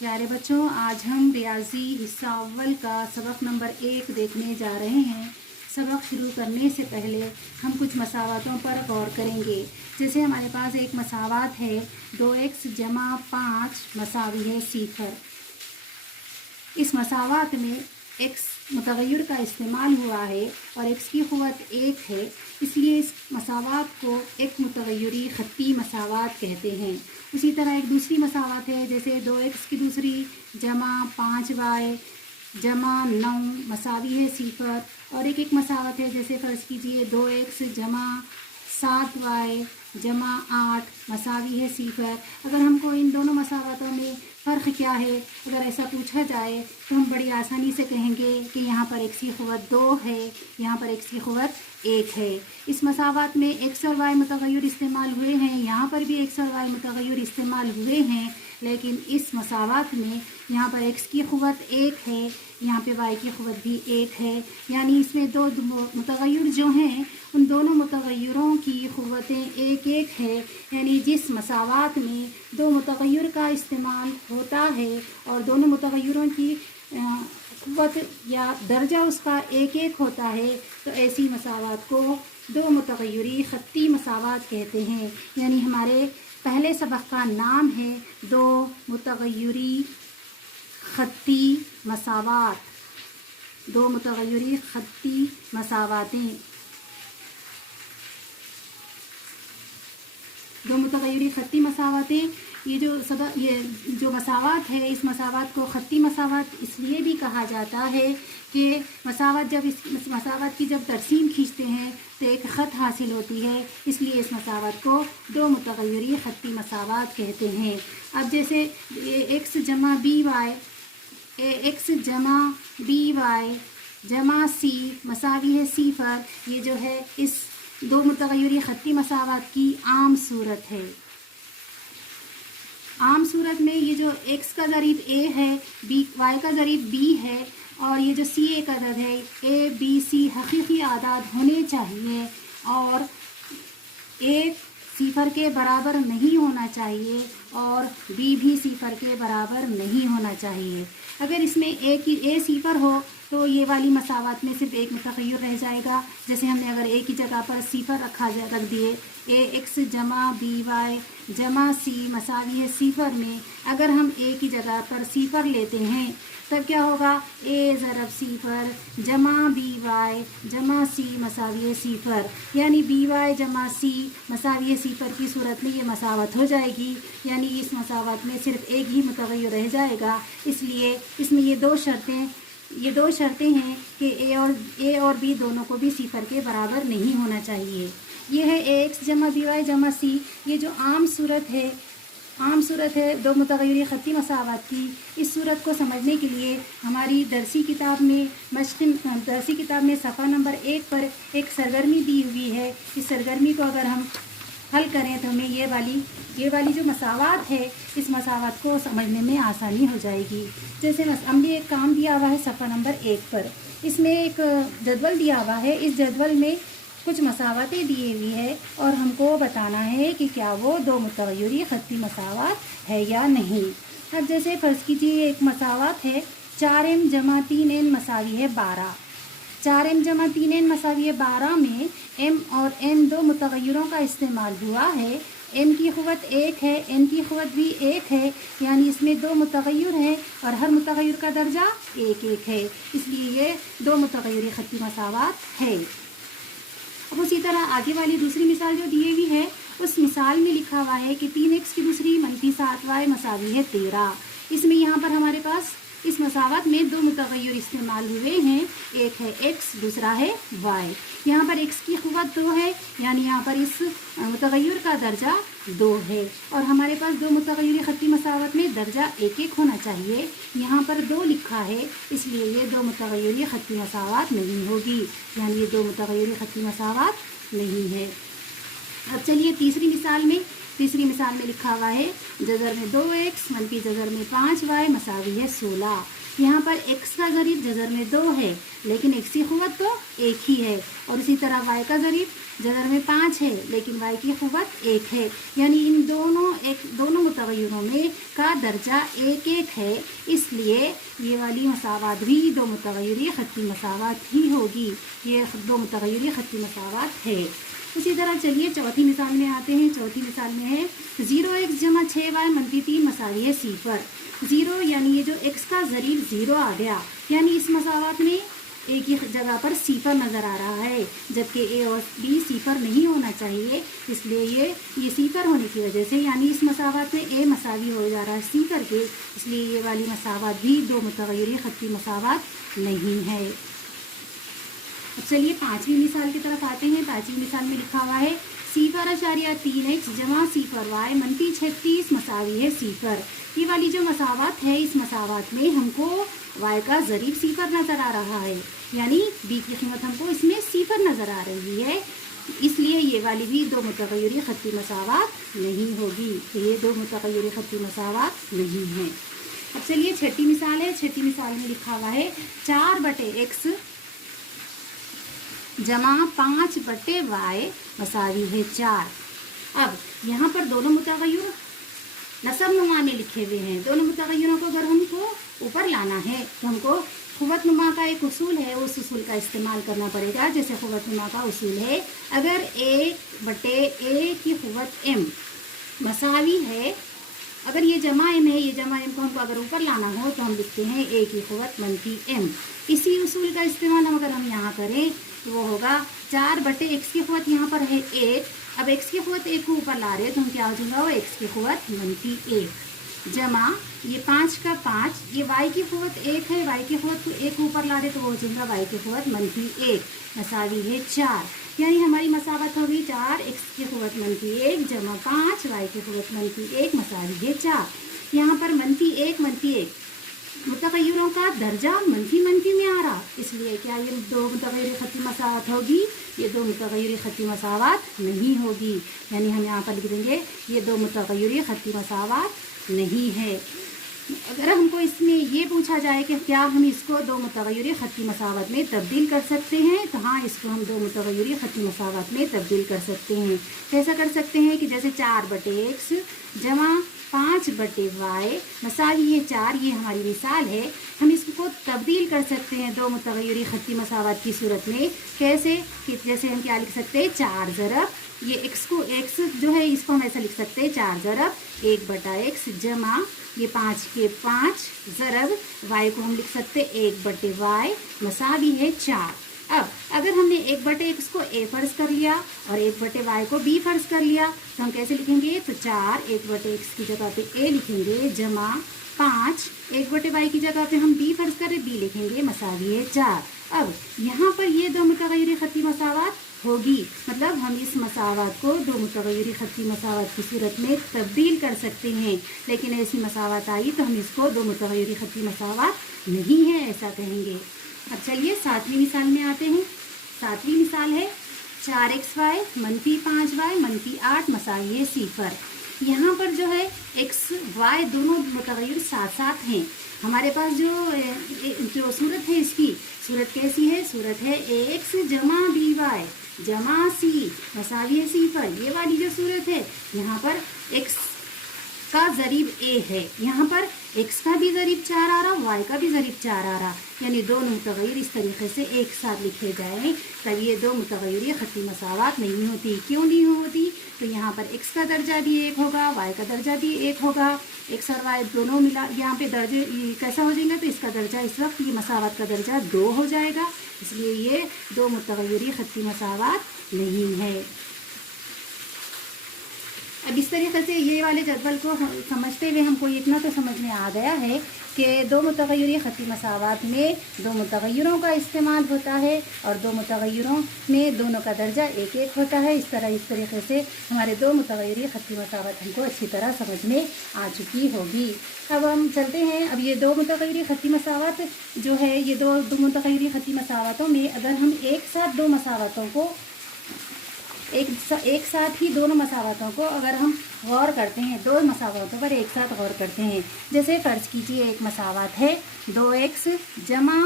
प्यारे बच्चों, आज हम रियाजी हिस्सा अव्वल का सबक नंबर 1 देखने जा रहे हैं। सबक शुरू करने से पहले हम कुछ मसावातों पर गौर करेंगे। जैसे हमारे पास एक मसावात है 2x जमा 5 मसावी है 0। इस मसावात में x मुतग़य्यर का इस्तेमाल हुआ है और x की क़ुव्वत 1 है, इसलिए इस मसावात को एक मुतग़य्यरी ख़त्ती मसावात कहते हैं। उसी तरह एक दूसरी मसावात है, जैसे 2x की दूसरी जमा 5y जमा 9 मसावी है 0। और एक मसावत है, जैसे फ़र्ज़ कीजिए 2x जमा 7y जमा 8 मसावी है 0। अगर हमको इन दोनों मसावतों में फ़र्क क्या है अगर ऐसा पूछा जाए तो हम बड़ी आसानी से कहेंगे कि यहाँ पर x की क़ुव्वत 2 है, यहाँ पर x की क़ुव्वत 1 है। इस मसावत में x और y मुतग़य्यर इस्तेमाल हुए हैं, यहाँ पर भी x और y मुतग़य्यर इस्तेमाल हुए हैं, लेकिन इस मसावत में यहाँ पर x की क़ुव्वत 1 है, यहाँ पे y की क़ुव्वत भी 1 है। यानी इसमें दो मुतग़य्यर जो हैं उन दोनों मुतग़य्यरों की क़ुव्वतें 1-1 है। यानी जिस मसावत में दो मुतग़य्यर का इस्तेमाल होता है और दोनों मुतग़य्यरों की क़ुव्वत या दर्जा उसका 1-1 होता है, तो ऐसी मसावत को दो मुतग़य्यरी ख़त्ती मसावत कहते हैं। यानी हमारे पहले सबक का नाम है दो मुतग़य्यरी ख़त्ती मसावत, दो मुतग़य्यरी ख़त्ती मसावतें। दो मुतग़य्यरी ख़त्ती मसावतें, ये जो मसावत है, इस मसावत को ख़त्ती मसावत इसलिए भी कहा जाता है कि इस मसावत की जब तरसीम खींचते हैं तो एक ख़त हासिल होती है, इसलिए इस मसावत को दो मुतग़य्यरी ख़त्ती मसावत कहते हैं। अब जैसे x जमा by जमा c मसावी है 0, ये जो है इस दो मुतग़य्यरी ख़त्ती मसावत की आम सूरत है। आम सूरत में ये जो x का ज़रीब a है, y का ज़रीब b है, और ये जो c एक अदद है, a b c हकीकी आदाद होने चाहिए और a 0 के बराबर नहीं होना चाहिए और b भी 0 के बराबर नहीं होना चाहिए। अगर इसमें a 0 हो तो ये वाली मसावत में सिर्फ एक मुतग़य्यर रह जाएगा। जैसे हमने अगर a की जगह पर 0 रख दिए, ax जमा by जमा c मसावी है 0 में अगर हम a की जगह पर 0 लेते हैं तब क्या होगा, a ज़रब 0 जमा by जमा c मसावी है 0। यानी by जमा c मसावी है 0 की सूरत में ये मसावत हो जाएगी। यानी इस मसावत में सिर्फ एक ही मुतग़य्यर रह जाएगा। इसलिए इसमें ये दो शर्तें हैं कि a और b दोनों को भी 0 के बराबर नहीं होना चाहिए। ये है ax जमा by जमा c। ये जो आम सूरत है दो मुतग़य्यरी ख़त्ती मसावत की। इस सूरत को समझने के लिए हमारी दरसी किताब में सफ़ा नंबर 1 पर एक सरगर्मी दी हुई है। इस सरगर्मी को अगर हम हल करें तो हमें ये वाली जो मसावत है, इस मसावत को समझने में आसानी हो जाएगी। जैसे हमने एक काम दिया हुआ है सफ़ा नंबर 1 पर, इसमें एक जदवल दिया हुआ है। इस जदवल में कुछ मसावतें दी हुई है और हमको बताना है कि क्या वो दो मुतग़य्यरी ख़त्ती मसावत है या नहीं। अब जैसे फ़र्ज़ कीजिए एक मसावत है 4m जमा 3n मसावी है 12। 4m जमा 3n मसावी है 12 में m और n दो मुतग़य्यरों का इस्तेमाल हुआ है। m की क़ुव्वत 1 है, n की क़ुव्वत भी 1 है, यानी इसमें दो मुतग़य्यर हैं और हर मुतग़य्यर का दर्जा 1-1 है, इसलिए ये दो मुतग़य्यरी ख़त्ती मसावत है। अब उसी तरह आगे वाली दूसरी मिसाल जो दी हुई है, उस मिसाल में लिखा हुआ है कि 3x की दूसरी मनफी 7y मसावी है 13। इसमें यहाँ पर हमारे पास इस मसावत में दो मुतग़य्यर इस्तेमाल हुए हैं, एक है x दूसरा है y। यहाँ पर x की क़ुव्वत 2 है, यानी यहाँ पर इस मुतग़य्यर का दर्जा 2 है और हमारे पास दो मुतग़य्यरी ख़त्ती मसावत में दर्जा 1-1 होना चाहिए। यहाँ पर 2 लिखा है, इसलिए ये दो मुतग़य्यरी ख़त्ती मसावत नहीं होगी, यानी ये दो मुतग़य्यरी ख़त्ती मसावत नहीं है। अब चलिए तीसरी मिसाल में लिखा हुआ है जज़र में 2x मनफी जज़र में 5y मसावी है 16। यहाँ पर x का ज़रीब जज़र में 2 है, लेकिन x की क़ुव्वत तो 1 ही है। और इसी तरह y का ज़रीब जज़र में 5 है, लेकिन y की क़ुव्वत 1 है। यानी इन दोनों मुतग़य्यरों में का दर्जा 1-1 है, इसलिए ये वाली मसावात भी दो मुतग़य्यरी ख़त्ती मसावात ही होगी। ये दो मुतग़य्यरी ख़त्ती मसावात है। उसी तरह चलिए चौथी मिसाल में आते हैं। चौथी मिसाल में है 0x जमा 6y मनफी 3 मसावी है 0। 0 यानी ये जो x का ज़रीब 0 आ गया, यानी इस मसावात में एक ही जगह पर सिफर नज़र आ रहा है, जबकि a और b सिफर नहीं होना चाहिए, इसलिए ये सिफर होने की वजह से यानी इस मसावात में a मसावी हो जा रहा है सिफर के, इसलिए ये वाली मसावात भी दो मुतग़य्यरी ख़त्ती मसावात नहीं है। अब चलिए पाँचवीं मिसाल की तरफ आते हैं। पाँचवीं मिसाल में लिखा हुआ है 0.3x जमा 0y मनफी 36 मसावी है 0। ये वाली जो मसावात है, इस मसावात में हमको y का ज़रीब 0 नज़र आ रहा है, यानी b की कीमत हमको इसमें 0 नज़र आ रही है, इसलिए ये वाली भी दो मुतग़य्यरी ख़त्ती मसावात नहीं होगी। तो ये दो मुतग़य्यरी ख़त्ती मसावात नहीं है। अब चलिए छठी मिसाल है। छठी मिसाल में लिखा हुआ है 4/x जमा 5/y मसावी है 4। अब यहाँ पर दोनों मुतग़य्यर नसब नुमा में लिखे हुए हैं। दोनों मुतग़य्यरों को अगर हमको ऊपर लाना है तो हमको क़ुव्वत नुमा का एक उसूल है, उस उसूल का इस्तेमाल करना पड़ेगा। जैसे क़ुव्वत नुमा का उसूल है, अगर 1/a की क़ुव्वत m मसावी है, अगर ये जमा m है, ये जमा m को हमको अगर ऊपर लाना हो तो हम लिखते हैं a की क़ुव्वत मनफी m। इसी उसूल का इस्तेमाल अगर हम यहाँ करें तो वो होगा 4/x की क़ुव्वत यहाँ पर है 1। अब x की क़ुव्वत 1 को ऊपर ला रहे हैं तो हम क्या हो जाएगा, वो x की क़ुव्वत मनफी 1 जमा ये 5 का 5, ये y की क़ुव्वत 1 है, y की क़ुव्वत को 1 ऊपर ला रहे तो वो हो जाएगा y की क़ुव्वत मनफी 1 मसावी है 4। यानी हमारी मसावत होगी 4x की क़ुव्वत मनफी 1 जमा 5 y की क़ुव्वत मनफी 1 मसावी है 4। यहाँ पर मनफी 1 मनफी 1 मुतग़य्यरों का दर्जा मनफी में आ रहा, इसलिए क्या ये दो मुतग़य्यरी ख़त्ती मसावत होगी, ये दो मुतग़य्यरी ख़त्ती मसावत नहीं होगी। यानी हम यहाँ पर लिख देंगे ये दो मुतग़य्यरी ख़त्ती मसावत नहीं है। अगर हमको इसमें ये पूछा जाए कि क्या हम इसको दो मुतग़य्यरी ख़त्ती मसावत में तब्दील कर सकते हैं, तो हाँ, इसको हम दो मुतग़य्यरी ख़त्ती मसावत में तब्दील कर सकते हैं। कैसा कर सकते हैं कि जैसे 4/x जमा 5/y मसावी है 4, ये हमारी मिसाल है। हम इसको तब्दील कर सकते हैं दो मुतग़य्यरी ख़त्ती मसावत की सूरत में। कैसे कि जैसे हम क्या लिख सकते हैं, 4 ज़रब ये x जो है इसको हम ऐसा लिख सकते हैं 4 ज़रब 1/x जमा ये 5 के 5 ज़रब y को हम लिख सकते हैं 1/y मसावी है 4। अब अगर हमने 1/x को a फ़र्ज़ कर लिया और 1/y को b फ़र्ज़ कर लिया तो हम कैसे लिखेंगे, तो 4 1/x की जगह पे a लिखेंगे जमा 5 1/y की जगह पे हम b फ़र्ज़ करें b लिखेंगे मसावी है 4। अब यहाँ पर ये दो मुतग़य्यरी ख़त्ती मसावत होगी, मतलब हम इस मसावत को दो मुतग़य्यरी ख़त्ती मसावत की सूरत में तब्दील कर सकते हैं। लेकिन ऐसी मसावत आई तो हम इसको दो मुतग़य्यरी ख़त्ती मसावत नहीं है ऐसा कहेंगे। अब चलिए सातवीं मिसाल में आते हैं। सातवीं मिसाल है 4xy मनफी 5y मनफी 8 मसावी है 0। यहाँ पर जो है x y दोनों मुतग़य्यर साथ साथ हैं। हमारे पास जो सूरत है, इसकी सूरत कैसी है, सूरत है ax जमा by जमा c मसावी है 0। ये वाली जो सूरत है, यहाँ पर x का ज़रीब a है, यहाँ पर x का भी ज़रीब 4 आ रहा, y का भी ज़रीब 4 आ रहा, यानी दोनों मुतग़य्यर इस तरीके से एक साथ लिखे जाएँ तब ये दो मुतग़य्यरी ख़त्ती मसावत नहीं होती। क्यों नहीं होती, तो यहाँ पर x का दर्जा भी 1 होगा, y का दर्जा भी 1 होगा। x और y दोनों मिला यहाँ पे दर्जे कैसा हो जाएगा, तो इसका दर्जा इस वक्त ये मसावत का दर्जा 2 हो जाएगा, इसलिए ये दो मुतग़य्यरी ख़त्ती मसावत नहीं है। अब इस तरीके से ये वाले जदवल को समझते हुए हमको इतना तो समझ में आ गया है कि दो मुतग़य्यरी ख़त्ती मसावत में दो मुतग़य्यरों का इस्तेमाल होता है और दो मुतग़य्यरों में दोनों का दर्जा 1-1 होता है। इस तरीके से हमारे दो मुतग़य्यरी ख़त्ती मसावत हमको अच्छी तरह समझ में आ चुकी होगी। अब हम चलते हैं। अब ये दो मुतग़य्यरी ख़त्ती मसावत जो है, ये दो मुतग़य्यरी ख़त्ती मसावतों में अगर हम एक साथ दो मसावतों को ایک ساتھ ہی دونوں مساواتوں کو اگر ہم غور کرتے ہیں، دو مساواتوں پر ایک ساتھ غور کرتے ہیں، جیسے فرض کیجئے ایک مساوات ہے 2x جمع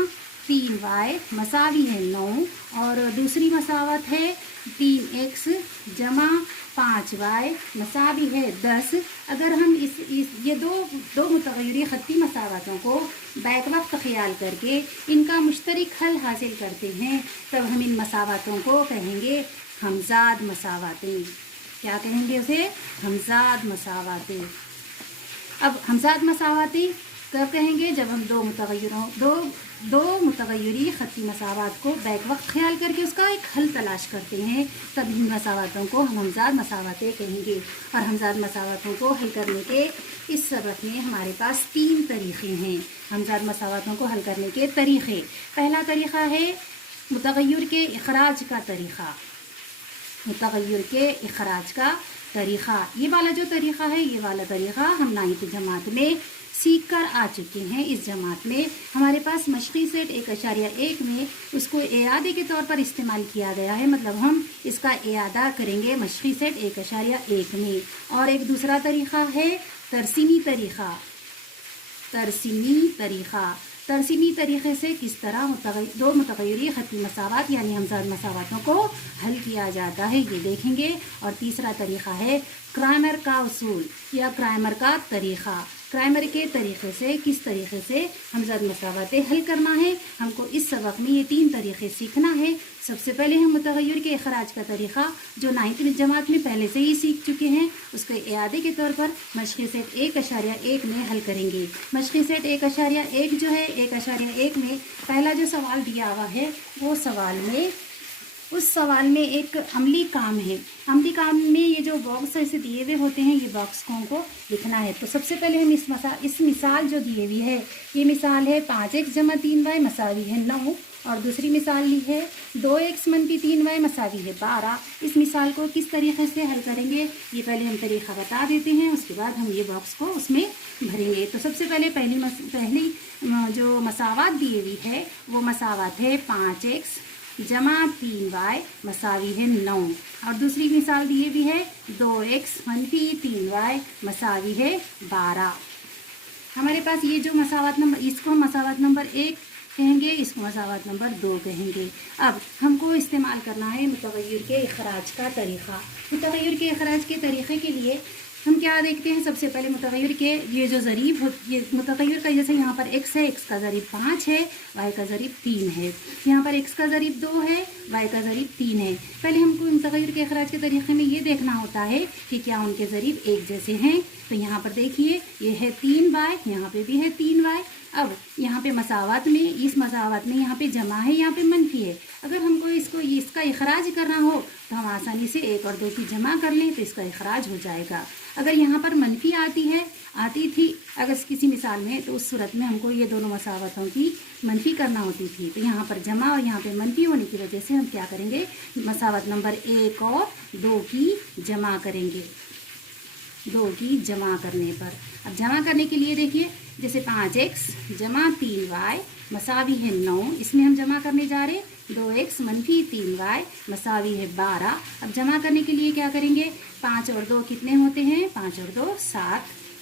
3y مساوی ہے 9، اور دوسری مساوات ہے 3x جمع 5y مساوی ہے 10۔ اگر ہم یہ دو متغیری خطی مساواتوں کو بیک وقت خیال کر کے ان کا مشترک حل حاصل کرتے ہیں، تب ہم ان مساواتوں کو کہیں گے ہمزاد مساواتیں۔ کیا کہیں گے اسے؟ ہمزاد مساواتیں۔ اب ہمزاد مساواتیں کب کہیں گے؟ جب ہم دو متغیری خطی مساوات کو بیک وقت خیال کر کے اس کا ایک حل تلاش کرتے ہیں، تب ان مساواتوں کو ہم ہمزاد مساواتیں کہیں گے۔ اور ہمزاد مساواتوں کو حل کرنے کے اس سبق میں ہمارے پاس 3 طریقے ہیں۔ ہمزاد مساواتوں کو حل کرنے کے طریقے، پہلا طریقہ ہے متغیر کے اخراج کا طریقہ۔ متغیر کے اخراج کا طریقہ، یہ والا جو طریقہ ہے، یہ والا طریقہ ہم 9ویں جماعت میں سیکھ کر آ چکے ہیں۔ اس جماعت میں ہمارے پاس مشقی سیٹ 1.1 میں اس کو اعادے کے طور پر استعمال کیا گیا ہے، مطلب ہم اس کا اعادہ کریں گے مشقی سیٹ 1.1 میں۔ اور ایک دوسرا طریقہ ہے ترسیمی طریقہ۔ ترسیمی طریقے سے کس طرح دو متغیری خطی مساوات یعنی ہمزاد مساواتوں کو حل کیا جاتا ہے، یہ دیکھیں گے۔ اور تیسرا طریقہ ہے کرائمر کا اصول یا کرائمر کا طریقہ۔ کرائمر کے طریقے سے کس طریقے سے ہمزاد مساواتیں حل کرنا ہے، ہم کو اس سبق میں یہ 3 طریقے سیکھنا ہے۔ سب سے پہلے ہم متغیر کے اخراج کا طریقہ جو 9ویں جماعت میں پہلے سے ہی سیکھ چکے ہیں، اس کے اعادے کے طور پر مشقی سیٹ 1.1 میں حل کریں گے۔ مشقی سیٹ 1.1 جو ہے، 1.1 میں پہلا جو سوال دیا ہوا ہے، وہ اس سوال میں ایک عملی کام ہے۔ عملی کام میں یہ جو باکس ایسے دیے ہوئے ہوتے ہیں، یہ باکس کو ہم کو لکھنا ہے۔ تو سب سے پہلے ہم اس مثال جو دی ہوئی ہے، یہ مثال ہے 5x جمع 3y مساوی ہے 9، اور دوسری مثال لی ہے 2x منفی 3y مساوی ہے 12۔ اس مثال کو کس طریقے سے حل کریں گے، یہ پہلے ہم طریقہ بتا دیتے ہیں، اس کے بعد ہم یہ باکس کو اس میں بھریں گے۔ تو سب سے پہلی جو مساوات دی ہوئی ہے، وہ مساوات ہے 5x جمع 3y مساوی ہے 9، اور دوسری مثال دی ہوئی ہے 2x منفی 3y مساوی ہے 12۔ ہمارے پاس یہ جو مساوات نمبر، اس کو ہم مساوات نمبر 1 کہیں گے، اس کو مساوات نمبر 2 کہیں گے۔ اب ہم کو استعمال کرنا ہے متغیر کے اخراج کا طریقہ۔ متغیر کے اخراج کے طریقے کے لیے ہم کیا دیکھتے ہیں؟ سب سے پہلے متغیر کے یہ جو ضریب یہ متغیر کا، جیسے یہاں پر x ہے، x کا ضریب 5 ہے، y کا ضریب 3 ہے، یہاں پر x کا ضریب 2 ہے، y کا ضریب 3 ہے۔ پہلے ہم کو متغیر کے اخراج کے طریقے میں یہ دیکھنا ہوتا ہے کہ کیا ان کے ضریب ایک جیسے ہیں۔ تو یہاں پر دیکھیے یہ ہے 3y، یہاں پہ بھی ہے 3y۔ اب یہاں پہ مساوات میں، اس مساوات میں یہاں پہ جمع ہے، یہاں پہ منفی ہے۔ اگر ہم کو اس کا اخراج کرنا ہو تو ہم آسانی سے 1 اور 2 کی جمع کر لیں تو اس کا اخراج ہو جائے گا۔ اگر یہاں پر منفی آتی تھی اگر کسی مثال میں، تو اس صورت میں ہم کو یہ دونوں مساواتوں کی منفی کرنا ہوتی تھی۔ تو یہاں پر جمع اور یہاں پہ منفی ہونے کی وجہ سے ہم کیا کریں گے، مساوات نمبر 1 اور 2 کی جمع کریں گے۔ 2 کی جمع کرنے پر، اب جمع کرنے کے لیے دیکھیے، جیسے 5x جمع 3y مساوی ہے 9، اس میں ہم جمع کرنے جا رہے 2x منفی 3y مساوی ہے 12۔ اب جمع کرنے کے لیے کیا کریں گے، 5 اور 2 کتنے ہوتے ہیں، 5 اور 2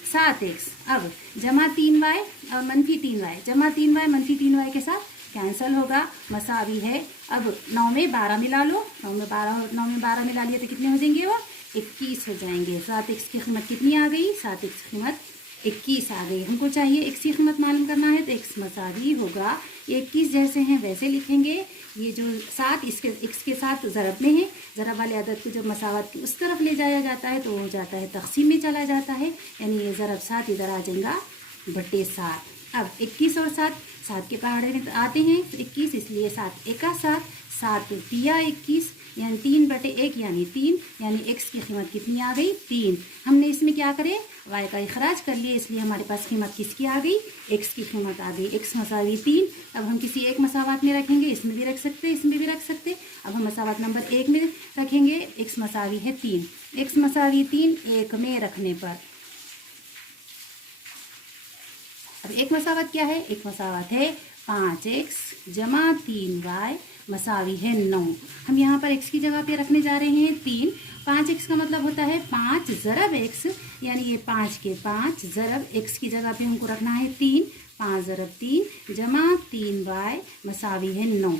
7x۔ اب جمع 3y اور منفی 3y، جمع 3y منفی 3y کے ساتھ کینسل ہوگا، مساوی ہے۔ اب 9 میں 12 ملا لو، 9 میں 12 ملا لیے تو کتنے ہو جائیں گے، وہ 21 ہو جائیں گے۔ 7x کی قیمت کتنی آ گئی، 7x کی قیمت 21 آ گئی۔ ہم کو چاہیے x کی قیمت معلوم کرنا ہے، تو x مساوی ہوگا 21 جیسے ہیں ویسے لکھیں گے۔ یہ جو 7 x کے ساتھ ضرب میں ہے، ضرب والے عدد کو جب مساوات کی اس طرف لے جایا جاتا ہے تو وہ ہو جاتا ہے تقسیم میں چلا جاتا ہے، یعنی یہ ضرب 7 ادھر آ جائے گا بٹے 7۔ اب 21 اور 7 کے پہاڑے میں آتے ہیں 21، اس لیے 7 ایکا 7 پیا 21 یعنی 3/1 یعنی 3، یعنی x کی قیمت کتنی آ گئی، 3۔ ہم نے اس میں کیا کرے، y کا اخراج کر لیے، اس لیے ہمارے پاس قیمت کس کی آ گئی، x کی قیمت آ گئی، x مساوی 3۔ اب ہم کسی ایک مساوات میں رکھیں گے، اس میں بھی رکھ سکتے، اس میں بھی رکھ سکتے۔ اب ہم مساوات نمبر 1 میں رکھیں گے، x مساوی ہے 3، x مساوی 3 1 میں رکھنے پر، اب ایک مساوات کیا ہے، ایک مساوات ہے 5x جمع 3y मसावी है 9। हम यहाँ पर x की जगह पे रखने जा रहे हैं 3। 5x का मतलब होता है 5 ज़रब x, यानी ये 5 के 5 ज़रब x की जगह पे हमको रखना है 3। 5 ज़रब 3 जमा 3y मसावी है 9।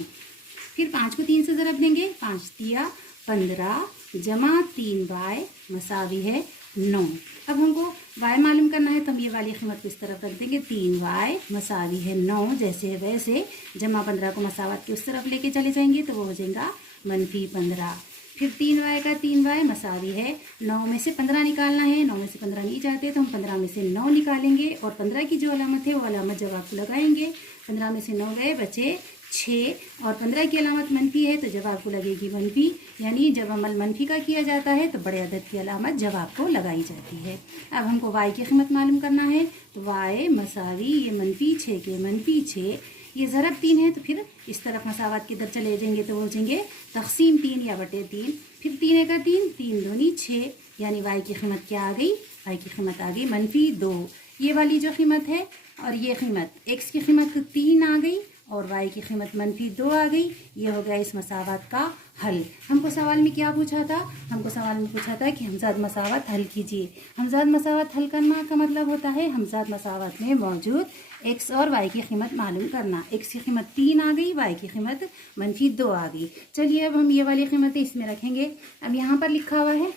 फिर 5 को 3 से ज़रब देंगे, 5 तिया 15 जमा 3y मसावी है 9। अब हमको y मालूम करना है तो हम ये वाली कीमत को इस तरफ रख देंगे, 3y मसावी है 9 जैसे है वैसे, जमा 15 को मसावत के उस तरफ लेके चले जाएंगे तो वो हो जाएगा -15। फिर 3y का 3y मसावी है 9 में से 15 निकालना है, 9 में से 15 नहीं चाहते तो हम 15 में से 9 निकालेंगे और 15 की जो अलामत है वो अलामत जवाब को लगाएंगे। 15 में से 9 गए, बचे 6 और 15 की अलामत मनफी है तो जवाब को लगेगी मनफी, यानी जब अमल मनफी का किया जाता है तो बड़े अदद की अलामत जवाब को लगाई जाती है। अब हमको y की कीमत मालूम करना है तो y मसावी ये -6 के -6, ये ज़रब 3 है तो फिर इस तरफ मसावत के इधर चले जाएंगे तो हो जाएंगे तक़सीम 3 या बटे 3। फिर 3 का 3, 3 दूनी 6, यानी y की कीमत क्या आ गई, y की कीमत आ गई -2। ये वाली जो कीमत है और ये कीमत x की कीमत 3 आ गई और y की कीमत -2 आ गई। ये हो गया इस मसावत का हल। हमको सवाल में क्या पूछा था, हमको सवाल में पूछा था कि हमज़ाद मसावत हल कीजिए। हमज़ाद मसावत हल करना का मतलब होता है हमज़ाद मसावत में मौजूद x और y की कीमत मालूम करना। x की कीमत 3 आ गई, y की कीमत -2 आ गई। चलिए अब हम ये वाली कीमतें इसमें रखेंगे। अब यहाँ पर लिखा हुआ है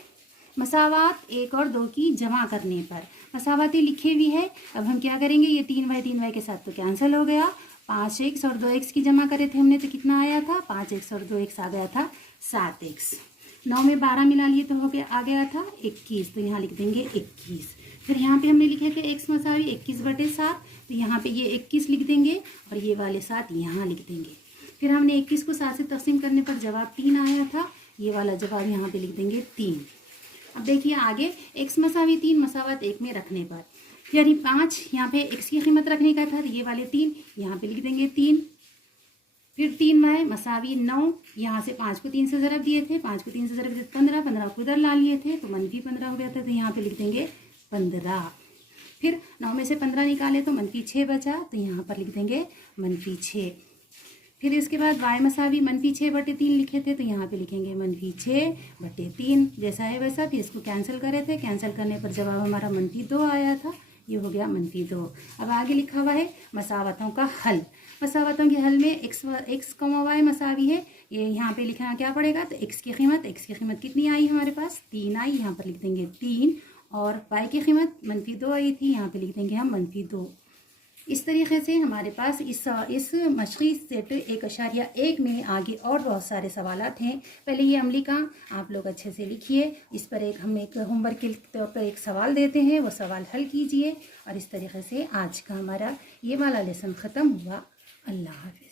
मसावत 1 और 2 की जमा करने पर, मसावतें लिखे हुई है। अब हम क्या करेंगे, ये 3y के साथ तो कैंसिल हो गया, 5x और 2x की जमा करे थे हमने तो कितना आया था, 5x और 2x आ गया था 7x। 9 में 12 मिला लिए तो हो गया आ गया था 21, तो यहाँ लिख देंगे 21। फिर यहाँ पे हमने लिखे थे x मसावी 21/7, तो यहाँ पे ये 21 लिख देंगे और ये वाले 7 यहाँ लिख देंगे। फिर हमने 21 को 7 से तकसीम करने पर जवाब 3 आया था, ये वाला जवाब यहाँ पे लिख देंगे 3। अब देखिए आगे x मसावी 3 मसावत 1 में रखने पर, यानी 5 यहाँ पे x की कीमत रखने का था तो ये वाले 3 यहाँ पे लिख देंगे 3। फिर 3y मसावी 9, यहाँ से 5 को 3 से ज़रब दिए थे, 5 को 3 से ज़रब दिए 15, 15 को इधर ला लिए थे तो -15 हो गया था तो यहाँ पे लिख देंगे 15। फिर 9 में से 15 निकाले तो -6 बचा तो यहाँ पर लिख देंगे -6। फिर इसके बाद y मसावी -6/3 लिखे थे तो यहाँ पे लिखेंगे -6/3 जैसा है वैसा। फिर इसको कैंसिल करे थे, कैंसिल करने पर जवाब हमारा -2 आया था, ये हो गया -2। अब आगे लिखा हुआ है मसावतों का हल। मसावतों के हल में x, y मसावी है, ये यहाँ पे लिखना क्या पड़ेगा, तो x की कीमत कितनी आई हमारे पास 3 आई, यहाँ पर लिख देंगे 3 और y की कीमत -2 आई थी, यहाँ पे लिख देंगे हम -2। इस तरीके से हमारे पास इस मशक़ी सेट 1.1 में आगे और बहुत सारे सवालात हैं। पहले ये अमली काम आप लोग अच्छे से लिखिए, इस पर हम एक होमवर्क के तौर पर एक सवाल देते हैं, वो सवाल हल कीजिए और इस तरीके से आज का हमारा ये वाला लेसन ख़त्म हुआ। अल्लाह हाफ़िज़।